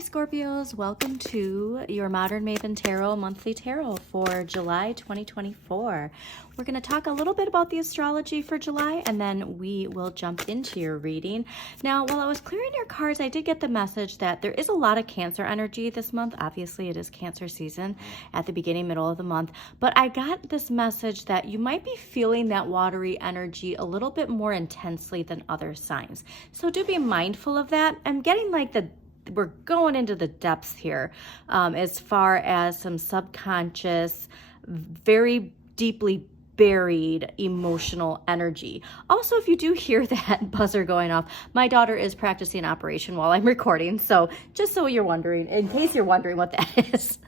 Scorpios, welcome to your Modern Maven Tarot monthly tarot for July 2024. We're going to talk a little bit about the astrology for July, and then we will jump into your reading. Now, while I was clearing your cards, I did get the message that there is a lot of Cancer energy this month. Obviously, it is Cancer season at the beginning, middle of the month, but I got this message that you might be feeling that watery energy a little bit more intensely than other signs. So do be mindful of that. I'm getting like we're going into the depths here as far as some subconscious, very deeply buried emotional energy. Also, if you do hear that buzzer going off, my daughter is practicing operation while I'm recording. So just so you're wondering, in case you're wondering what that is,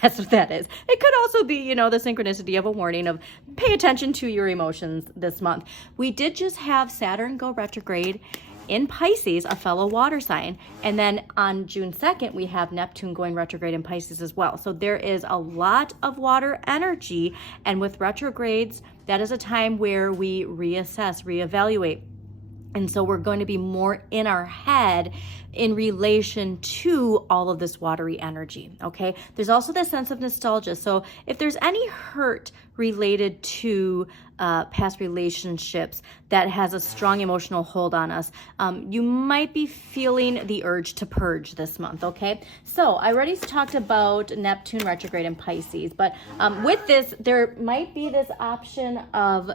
that's what that is. It could also be, the synchronicity of a warning of pay attention to your emotions this month. We did just have Saturn go retrograde in Pisces, a fellow water sign. And then on June 2nd, we have Neptune going retrograde in Pisces as well. So there is a lot of water energy. And with retrogrades, that is a time where we reassess, reevaluate. And so we're going to be more in our head in relation to all of this watery energy, okay? There's also this sense of nostalgia. So if there's any hurt related to past relationships that has a strong emotional hold on us, you might be feeling the urge to purge this month, okay? So I already talked about Neptune retrograde in Pisces, but with this, there might be this option of...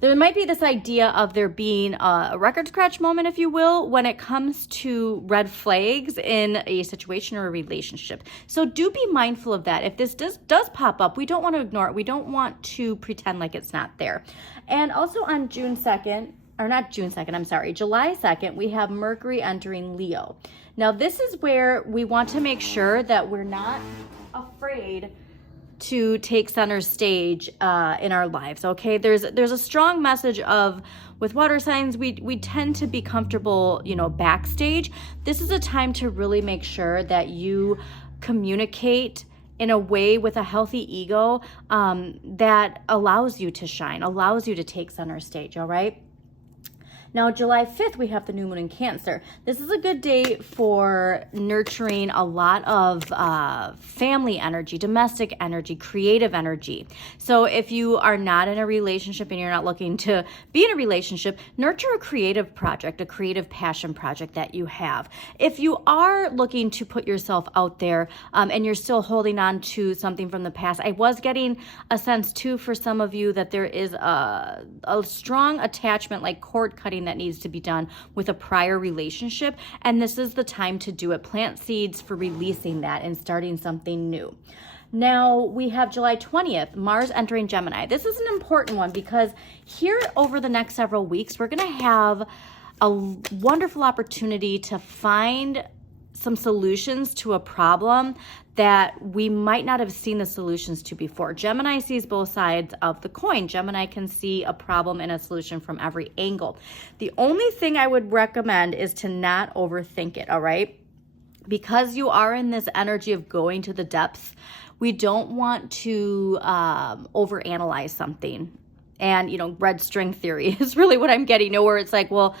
there might be this idea of there being a record scratch moment, if you will, when it comes to red flags in a situation or a relationship. So do be mindful of that. If this does pop up, we don't want to ignore it. We don't want to pretend like it's not there. And also on July 2nd, we have Mercury entering Leo. Now, this is where we want to make sure that we're not afraid to take center stage in our lives, okay? There's a strong message of, with water signs, we tend to be comfortable, backstage. This is a time to really make sure that you communicate in a way with a healthy ego that allows you to shine, allows you to take center stage, all right? Now, July 5th, we have the new moon in Cancer. This is a good day for nurturing a lot of family energy, domestic energy, creative energy. So if you are not in a relationship and you're not looking to be in a relationship, nurture a creative project, a creative passion project that you have. If you are looking to put yourself out there and you're still holding on to something from the past, I was getting a sense too for some of you that there is a strong attachment, like cord cutting, that needs to be done with a prior relationship, and this is the time to do it. Plant seeds for releasing that and starting something new. Now we have July 20th, Mars entering Gemini. This is an important one because here over the next several weeks, we're going to have a wonderful opportunity to find some solutions to a problem that we might not have seen the solutions to before. Gemini sees both sides of the coin. Gemini can see a problem and a solution from every angle. The only thing I would recommend is to not overthink it, all right? Because you are in this energy of going to the depths, we don't want to overanalyze something. And, red string theory is really what I'm getting, where it's like, well,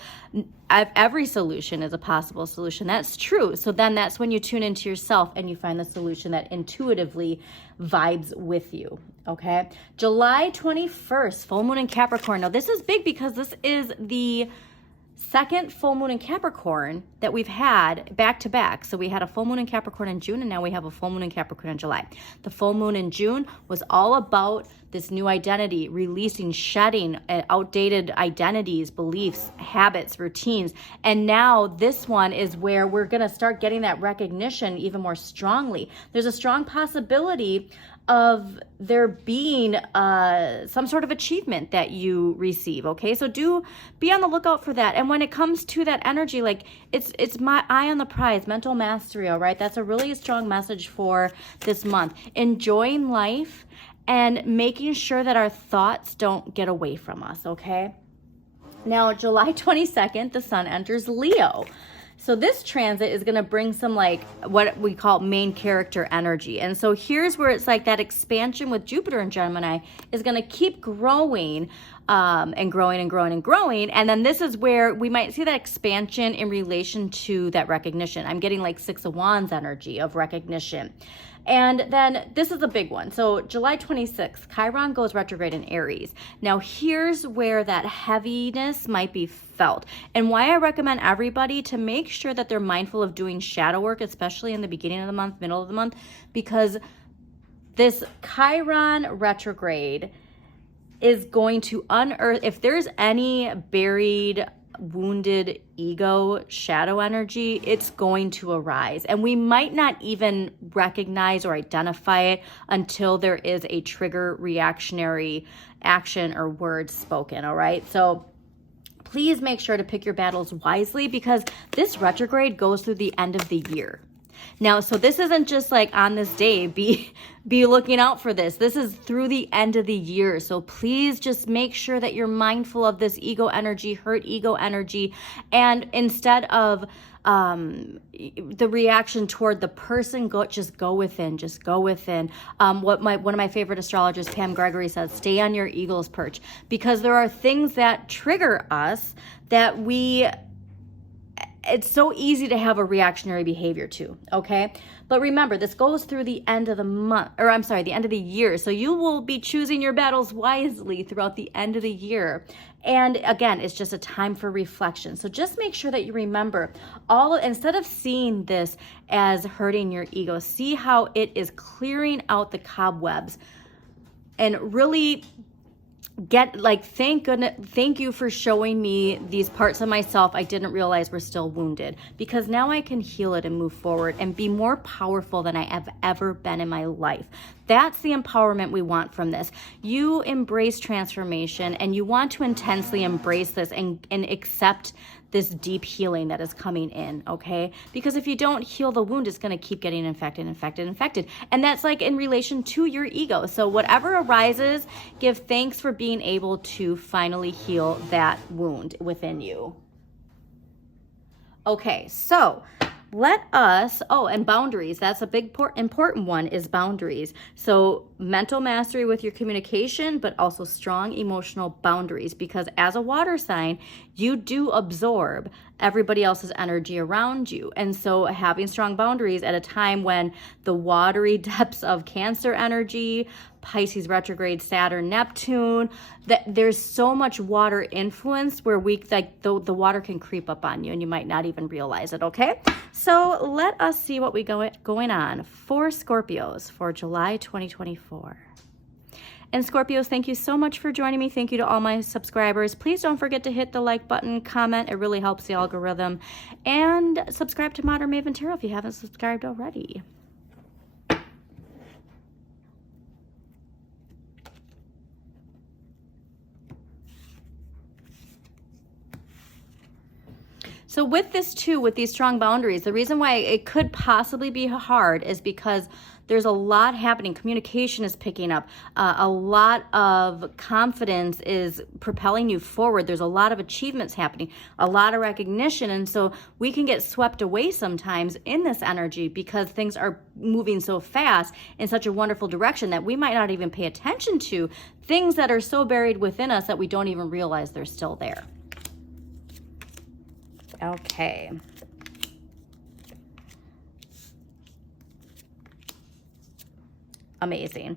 every solution is a possible solution. That's true. So then that's when you tune into yourself and you find the solution that intuitively vibes with you, okay? July 21st, full moon in Capricorn. Now, this is big because this is the second full moon in Capricorn that we've had back to back. So we had a full moon in Capricorn in June, and now we have a full moon in Capricorn in July. The full moon in June was all about this new identity, releasing, shedding outdated identities, beliefs, habits, routines. And now this one is where we're going to start getting that recognition even more strongly. There's a strong possibility of there being some sort of achievement that you receive, okay? So do be on the lookout for that. And when it comes to that energy, like it's my eye on the prize, mental mastery, all right? That's a really strong message for this month. Enjoying life and making sure that our thoughts don't get away from us, okay? Now, July 22nd, the sun enters Leo. So this transit is going to bring some like what we call main character energy. And so here's where it's like that expansion with Jupiter and Gemini is going to keep growing and growing and growing and growing. And then this is where we might see that expansion in relation to that recognition. I'm getting like Six of Wands energy of recognition. And then this is a big one. So July 26th, Chiron goes retrograde in Aries. Now here's where that heaviness might be felt, and why I recommend everybody to make sure that they're mindful of doing shadow work, especially in the beginning of the month, middle of the month, because this Chiron retrograde is going to unearth, if there's any buried, wounded ego shadow energy, it's going to arise. And we might not even recognize or identify it until there is a trigger reactionary action or words spoken, all right? So please make sure to pick your battles wisely, because this retrograde goes through the end of the year. Now, so this isn't just like on this day, be looking out for this. This is through the end of the year. So please just make sure that you're mindful of this ego energy, hurt ego energy. And instead of the reaction toward the person, just go within. One of my favorite astrologers, Pam Gregory, says, stay on your eagle's perch, because there are things that trigger us that it's so easy to have a reactionary behavior to, okay? But remember, this goes through the end of the month, or I'm sorry, the end of the year. So you will be choosing your battles wisely throughout the end of the year. And again, it's just a time for reflection. So just make sure that you remember instead of seeing this as hurting your ego, see how it is clearing out the cobwebs, and really thank you for showing me these parts of myself I didn't realize were still wounded, because now I can heal it and move forward and be more powerful than I have ever been in my life. That's the empowerment we want from this. You embrace transformation, and you want to intensely embrace this and accept this deep healing that is coming in, okay? Because if you don't heal the wound, it's going to keep getting infected. And that's like in relation to your ego. So whatever arises, give thanks for being able to finally heal that wound within you. Okay, so let us, and boundaries. That's a big important one, is boundaries. So mental mastery with your communication, but also strong emotional boundaries, because as a water sign, you do absorb everybody else's energy around you. And so having strong boundaries at a time when the watery depths of Cancer energy, Pisces retrograde, Saturn, Neptune, that there's so much water influence where the water can creep up on you and you might not even realize it, okay? So let us see what we going on for Scorpios for July 2024. And Scorpios, thank you so much for joining me. Thank you to all my subscribers. Please don't forget to hit the like button, comment. It really helps the algorithm. And subscribe to Modern Maven Tarot if you haven't subscribed already. So with this too, with these strong boundaries, the reason why it could possibly be hard is because there's a lot happening. Communication is picking up. A lot of confidence is propelling you forward. There's a lot of achievements happening, a lot of recognition. And so we can get swept away sometimes in this energy because things are moving so fast in such a wonderful direction that we might not even pay attention to things that are so buried within us that we don't even realize they're still there. Okay. Amazing.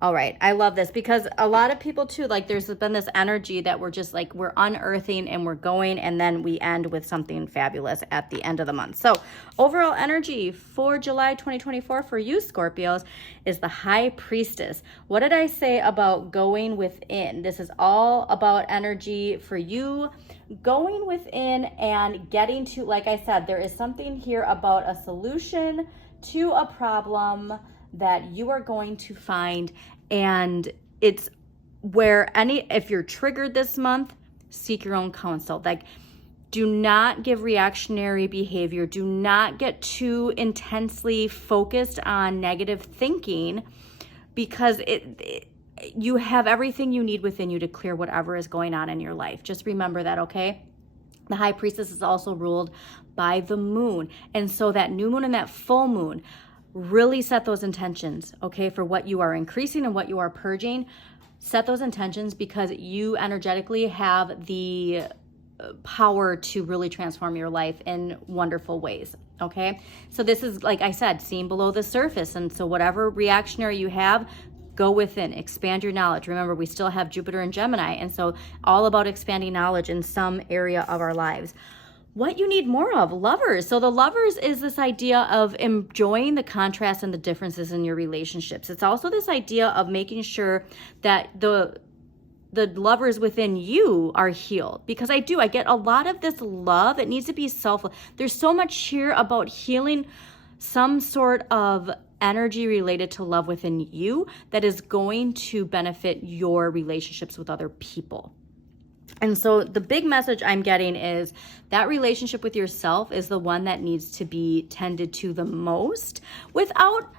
All right. I love this because a lot of people too, like there's been this energy that we're just like, we're unearthing and we're going, and then we end with something fabulous at the end of the month. So overall energy for July 2024 for you Scorpios is the High Priestess. What did I say about going within? This is all about energy for you going within and getting to, like I said, there is something here about a solution to a problem that you are going to find. And it's where if you're triggered this month, seek your own counsel. Like, do not give reactionary behavior. Do not get too intensely focused on negative thinking, because you have everything you need within you to clear whatever is going on in your life. Just remember that, okay? The High Priestess is also ruled by the moon. And so that new moon and that full moon, really set those intentions, okay, for what you are increasing and what you are purging. set those intentions because you energetically have the power to really transform your life in wonderful ways. Okay. So this is, like I said, seeing below the surface. And so whatever reactionary you have, go within, expand your knowledge. Remember, we still have Jupiter and Gemini. And so all about expanding knowledge in some area of our lives. What you need more of, lovers. So the lovers is this idea of enjoying the contrast and the differences in your relationships. It's also this idea of making sure that the lovers within you are healed, because I get a lot of this love. It needs to be there's so much here about healing some sort of energy related to love within you that is going to benefit your relationships with other people. And so the big message I'm getting is that relationship with yourself is the one that needs to be tended to the most, without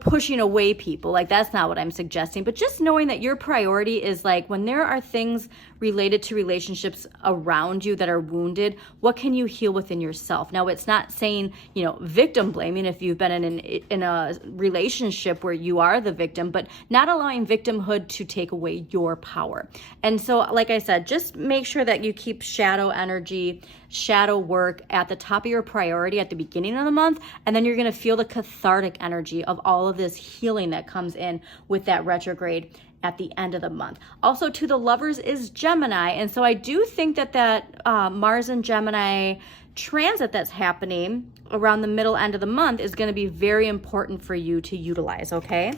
pushing away people. Like, that's not what I'm suggesting, but just knowing that your priority is, like, when there are things related to relationships around you that are wounded, what can you heal within yourself? Now, it's not saying, victim blaming if you've been in a relationship where you are the victim, but not allowing victimhood to take away your power. And so, like I said, just make sure that you keep shadow energy, shadow work at the top of your priority at the beginning of the month, and then you're going to feel the cathartic energy of all of this healing that comes in with that retrograde at the end of the month. Also, to the lovers is Gemini, and so I do think that Mars and Gemini transit that's happening around the middle end of the month is going to be very important for you to utilize. Okay.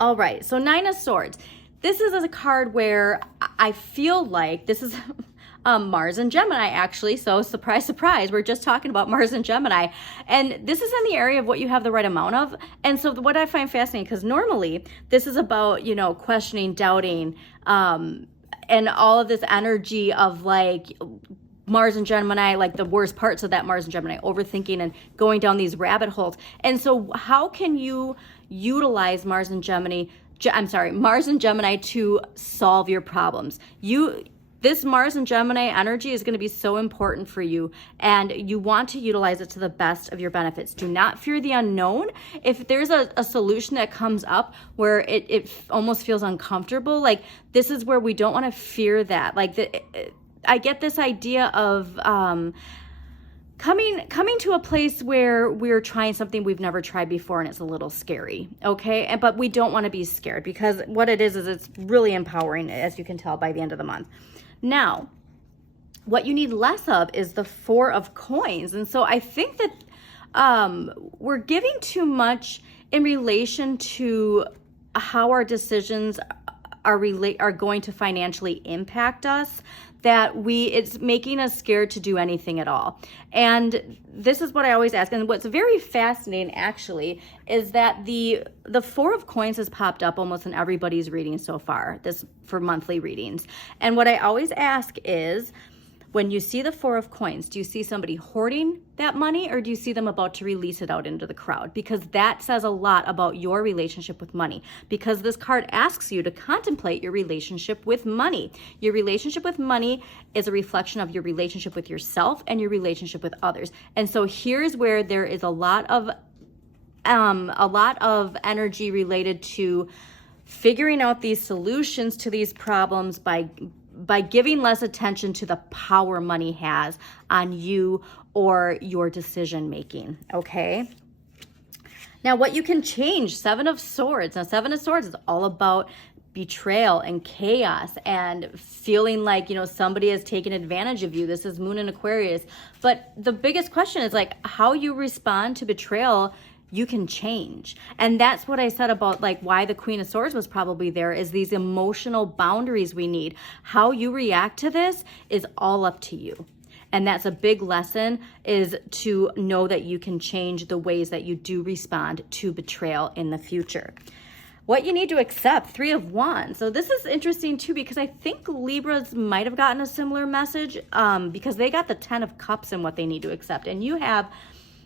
All right. So 9 of Swords. This is a card where I feel like this is Mars and Gemini, actually. So surprise, surprise, we're just talking about Mars and Gemini. And this is in the area of what you have the right amount of. And so what I find fascinating, because normally this is about, questioning, doubting, and all of this energy of, like, Mars and Gemini, like the worst parts of that Mars and Gemini, overthinking and going down these rabbit holes. And so how can you utilize Mars and Gemini to solve your problems? This Mars and Gemini energy is going to be so important for you, and you want to utilize it to the best of your benefits. Do not fear the unknown. If there's a solution that comes up where it almost feels uncomfortable, like, this is where we don't want to fear that. Like, I get this idea of coming to a place where we're trying something we've never tried before and it's a little scary, okay? But we don't want to be scared, because what it is it's really empowering, as you can tell by the end of the month. Now, what you need less of is the 4 of Coins. And so I think that we're giving too much in relation to how our decisions are going to financially impact us, that it's making us scared to do anything at all. And this is what I always ask. And what's very fascinating, actually, is that the 4 of Coins has popped up almost in everybody's reading so far, this for monthly readings. And what I always ask is, when you see the 4 of Coins, do you see somebody hoarding that money, or do you see them about to release it out into the crowd? Because that says a lot about your relationship with money, because this card asks you to contemplate your relationship with money. Your relationship with money is a reflection of your relationship with yourself and your relationship with others. And so here's where there is a lot of energy related to figuring out these solutions to these problems by giving less attention to the power money has on you or your decision making, okay? Now, what you can change, 7 of Swords. Now, 7 of Swords is all about betrayal and chaos and feeling like, somebody has taken advantage of you. This is Moon in Aquarius. But the biggest question is, like, how you respond to betrayal you can change. And that's what I said about, like, why the Queen of Swords was probably there, is these emotional boundaries we need. How you react to this is all up to you. And that's a big lesson, is to know that you can change the ways that you do respond to betrayal in the future. What you need to accept, 3 of Wands. So this is interesting too, because I think Libras might have gotten a similar message, because they got the 10 of Cups and what they need to accept. And you have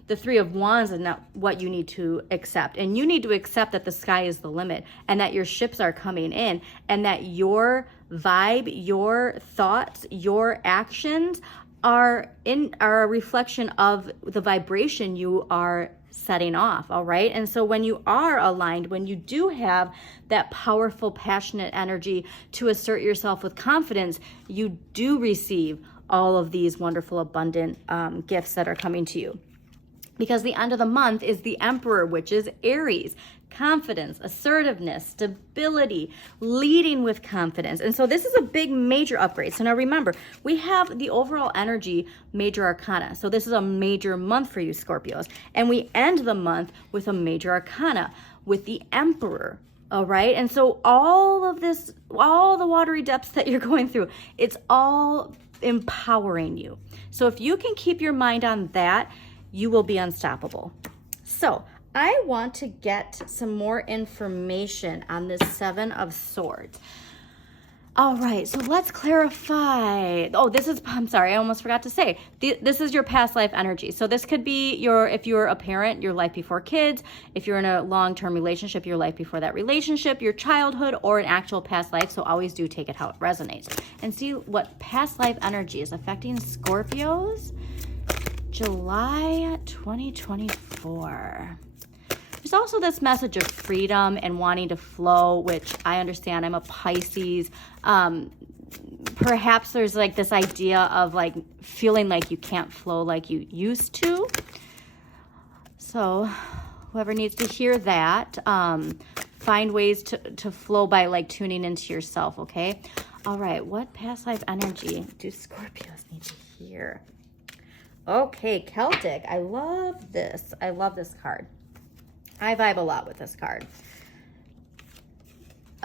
the 3 of Wands and not what you need to accept. And you need to accept that the sky is the limit, and that your ships are coming in, and that your vibe, your thoughts, your actions are a reflection of the vibration you are setting off, all right? And so when you are aligned, when you do have that powerful, passionate energy to assert yourself with confidence, you do receive all of these wonderful, abundant gifts that are coming to you. Because the end of the month is the Emperor, which is Aries. Confidence, assertiveness, stability, leading with confidence. And so this is a big major upgrade. So now remember, we have the overall energy major arcana. So this is a major month for you, Scorpios. And we end the month with a major arcana with the Emperor. All right. And so all of this, all the watery depths that you're going through, it's all empowering you. So if you can keep your mind on that, you will be unstoppable. So I want to get some more information on this Seven of Swords. All right, so let's clarify. Oh, I'm sorry, I almost forgot to say, this is your past life energy. So this could be if you're a parent, your life before kids. If you're in a long-term relationship, your life before that relationship, your childhood, or an actual past life. So always do take it how it resonates. And see what past life energy is affecting Scorpios. July 2024. There's also this message of freedom and wanting to flow, which I understand. I'm a Pisces. Perhaps there's like this idea of like feeling like you can't flow like you used to. So whoever needs to hear that, find ways to flow by like tuning into yourself, okay? All right, what past life energy do Scorpios need to hear? Okay, Celtic. I love this. I love this card. I vibe a lot with this card.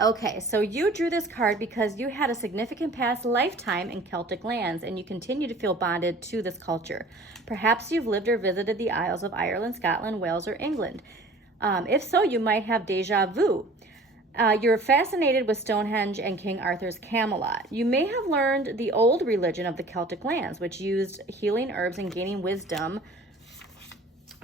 Okay, so you drew this card because you had a significant past lifetime in Celtic lands and you continue to feel bonded to this culture. Perhaps you've lived or visited the Isles of Ireland, Scotland, Wales, or England. If so, you might have deja vu. You're fascinated with Stonehenge and King Arthur's Camelot. You may have learned the old religion of the Celtic lands, which used healing herbs and gaining wisdom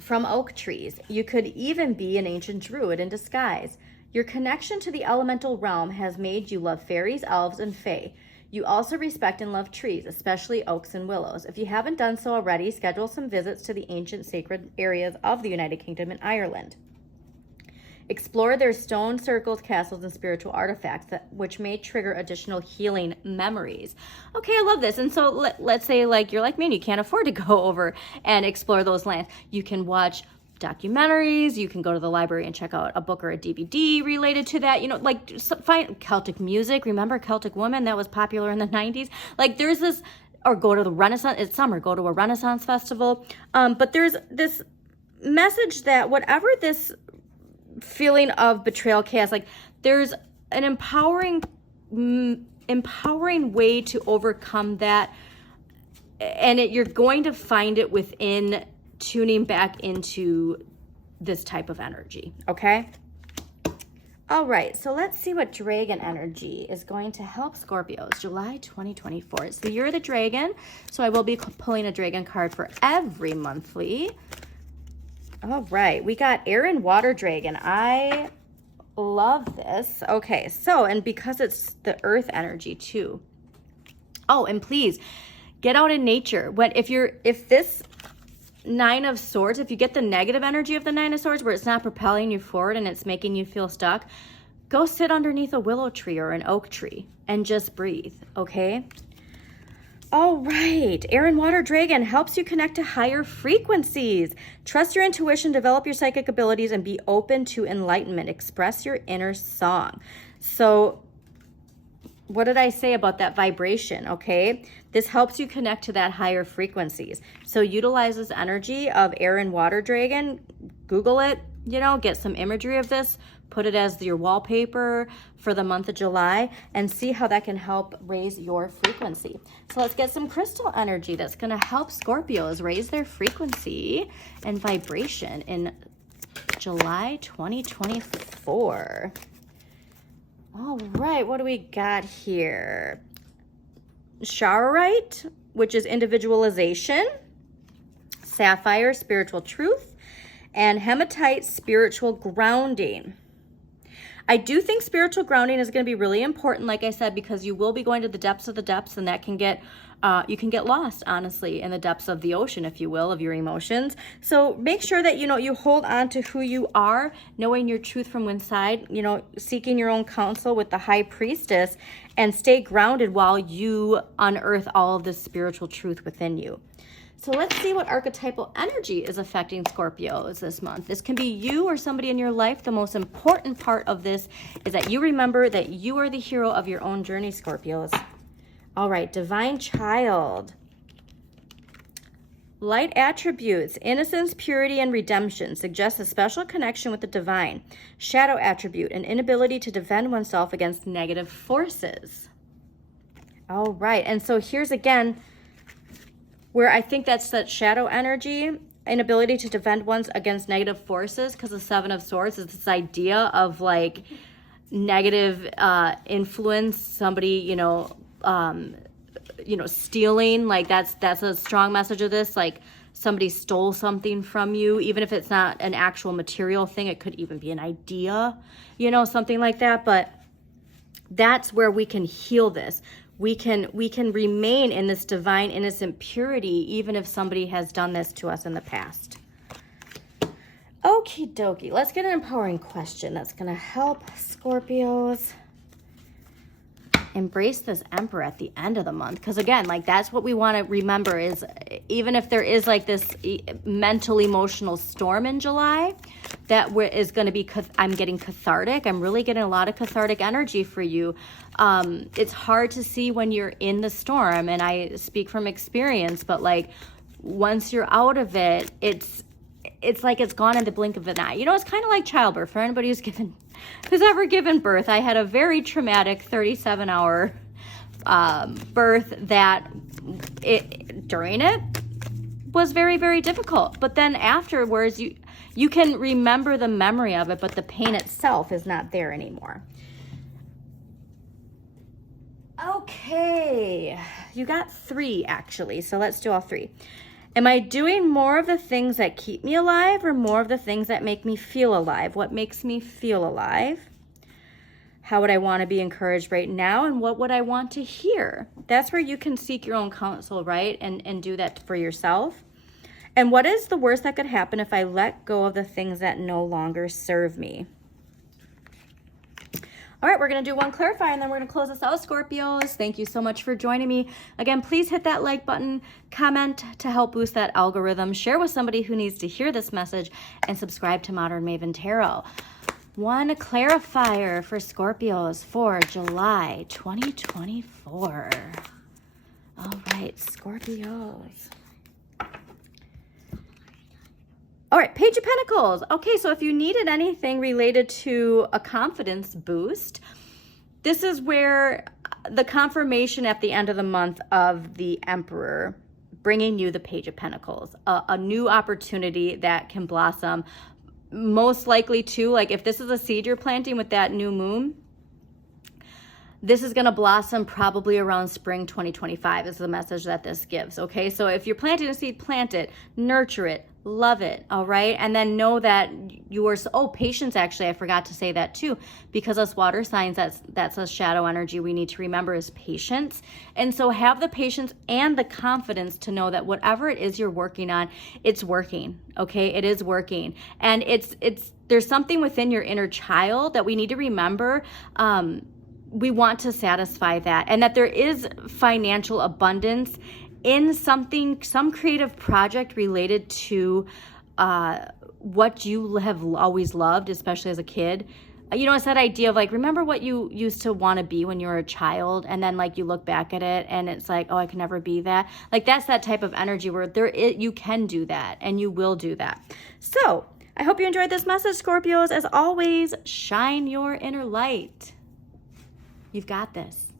from oak trees. You could even be an ancient druid in disguise. Your connection to the elemental realm has made you love fairies, elves, and fae. You also respect and love trees, especially oaks and willows. If you haven't done so already, schedule some visits to the ancient sacred areas of the United Kingdom and Ireland. Explore their stone circles, castles, and spiritual artifacts, which may trigger additional healing memories. Okay, I love this. And so let's say like you're like me and you can't afford to go over and explore those lands. You can watch documentaries. You can go to the library and check out a book or a DVD related to that. You know, like find Celtic music. Remember Celtic Woman that was popular in the 90s? Like there's this, or go to the Renaissance. It's summer. Go to a Renaissance festival. But there's this message that whatever this feeling of betrayal, chaos, like there's an empowering way to overcome that, and you're going to find it within tuning back into this type of energy. Okay, all right, so let's see what dragon energy is going to help Scorpios July 2024. It's the year of the dragon, so I will be pulling a dragon card for every monthly. All right, we got air and water dragon. I love this. Okay, so, and because it's the earth energy too. Oh, and please get out in nature. If this Nine of Swords, if you get the negative energy of the Nine of Swords where it's not propelling you forward and it's making you feel stuck, go sit underneath a willow tree or an oak tree and just breathe, okay? All right, air and water dragon helps you connect to higher frequencies. Trust your intuition, develop your psychic abilities, and be open to enlightenment. Express your inner song. So what did I say about that vibration, okay? This helps you connect to that higher frequencies. So utilize this energy of air and water dragon. Google it, get some imagery of this. Put it as your wallpaper for the month of July and see how that can help raise your frequency. So let's get some crystal energy that's going to help Scorpios raise their frequency and vibration in July 2024. All right, what do we got here? Charoite, which is individualization. Sapphire, spiritual truth. And hematite, spiritual grounding. I do think spiritual grounding is going to be really important, like I said, because you will be going to the depths of the depths, and that can get you can get lost, honestly, in the depths of the ocean, if you will, of your emotions. So make sure that, you hold on to who you are, knowing your truth from inside, seeking your own counsel with the high priestess, and stay grounded while you unearth all of the spiritual truth within you. So let's see what archetypal energy is affecting Scorpios this month. This can be you or somebody in your life. The most important part of this is that you remember that you are the hero of your own journey, Scorpios. All right, divine child. Light attributes, innocence, purity, and redemption suggest a special connection with the divine. Shadow attribute, an inability to defend oneself against negative forces. All right, and so here's again where I think that's that shadow energy, inability to defend one's against negative forces, because the Seven of Swords is this idea of like negative influence, somebody, stealing. Like that's a strong message of this. Like somebody stole something from you, even if it's not an actual material thing. It could even be an idea, something like that. But that's where we can heal this. We can remain in this divine, innocent purity, even if somebody has done this to us in the past. Okie dokie. Let's get an empowering question that's going to help Scorpios embrace this Emperor at the end of the month. Because again, like that's what we want to remember is even if there is like this mental, emotional storm in July, that is going to be, I'm getting cathartic. I'm really getting a lot of cathartic energy for you. It's hard to see when you're in the storm, and I speak from experience, but like once you're out of it, it's like it's gone in the blink of an eye. It's kind of like childbirth. For anybody who's ever given birth, I had a very traumatic 37-hour birth that during it was very, very difficult. But then afterwards, you can remember the memory of it, but the pain itself is not there anymore. Okay, you got 3 actually, so let's do all 3. Am I doing more of the things that keep me alive or more of the things that make me feel alive? What makes me feel alive? How would I want to be encouraged right now? And what would I want to hear? That's where you can seek your own counsel, right? And do that for yourself. And what is the worst that could happen if I let go of the things that no longer serve me? All right, we're going to do one clarify, and then we're going to close this out, Scorpios. Thank you so much for joining me. Again, please hit that like button, comment to help boost that algorithm, share with somebody who needs to hear this message, and subscribe to Modern Maven Tarot. One clarifier for Scorpios for July 2024. All right, Scorpios. All right, Page of Pentacles. Okay, so if you needed anything related to a confidence boost, this is where the confirmation at the end of the month of the Emperor bringing you the Page of Pentacles, a new opportunity that can blossom. Most likely too, like if this is a seed you're planting with that new moon, this is going to blossom probably around spring 2025 is the message that this gives, okay? So if you're planting a seed, plant it, nurture it, love it, all right? And then know that patience, actually, I forgot to say that too, because us water signs, that's a shadow energy we need to remember is patience. And so have the patience and the confidence to know that whatever it is you're working on, it's working, okay? It is working. And there's something within your inner child that we need to remember. We want to satisfy that, and that there is financial abundance in some creative project related to what you have always loved, especially as a kid. It's that idea of like, remember what you used to want to be when you were a child, and then like you look back at it and it's like, oh, I can never be that. Like that's that type of energy where you can do that and you will do that. So I hope you enjoyed this message, Scorpios. As always, shine your inner light. You've got this.